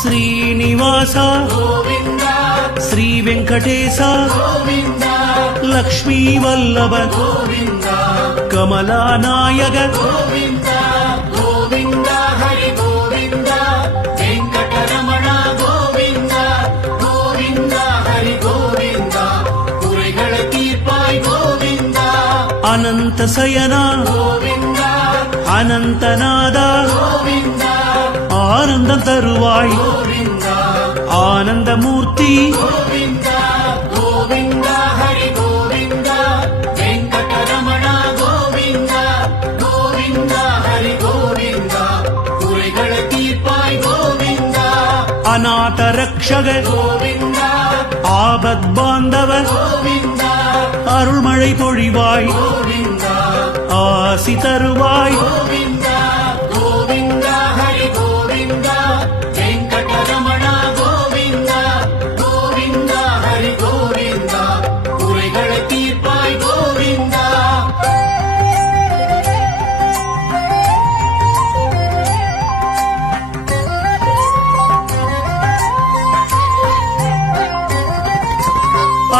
శ్రీనివాస గోవింద శ్రీ వెంకటేశ గోవింద లక్ష్మీ వల్లభ గోవింద కమలానాయక గోవింద గోవింద హరి గోవింద వెంకటరమణ గోవింద గోవింద హరి గోవింద குறைகள தீர்ப்பாய் கோவிந்த అనంత శయన கோவிந்த అనంతనాద கோவிந்த ஆனந்தம் தருவாய் கோவிந்த ஆனந்தமூர்த்தி கோவிந்த கோவிந்த ஹரி கோவிந்த வெங்கடரமண கோவிந்த கோவிந்த ஹரி கோவிந்த குறைகள தீர்ப்பாய் கோவிந்த அநாத ரக்ஷக கோவிந்த ஆபத் பாந்தவ கோவிந்த அருள்மழை பொழிவாய் கோவிந்த ஆசி தருவாய் கோவிந்த கோவிந்த ஹரி கோவிந்த வெங்கடரமண கோவிந்த கோவிந்த ஹரி கோவிந்த குறைகள தீர்ப்பாய் கோவிந்த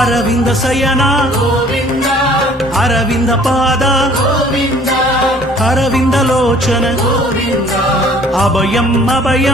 அரவிந்த சயனா கோவிந்த அரவிந்த பாத கோவிந்த அரவிந்த லோச்சன கோவிந்த அபயம் அபயம்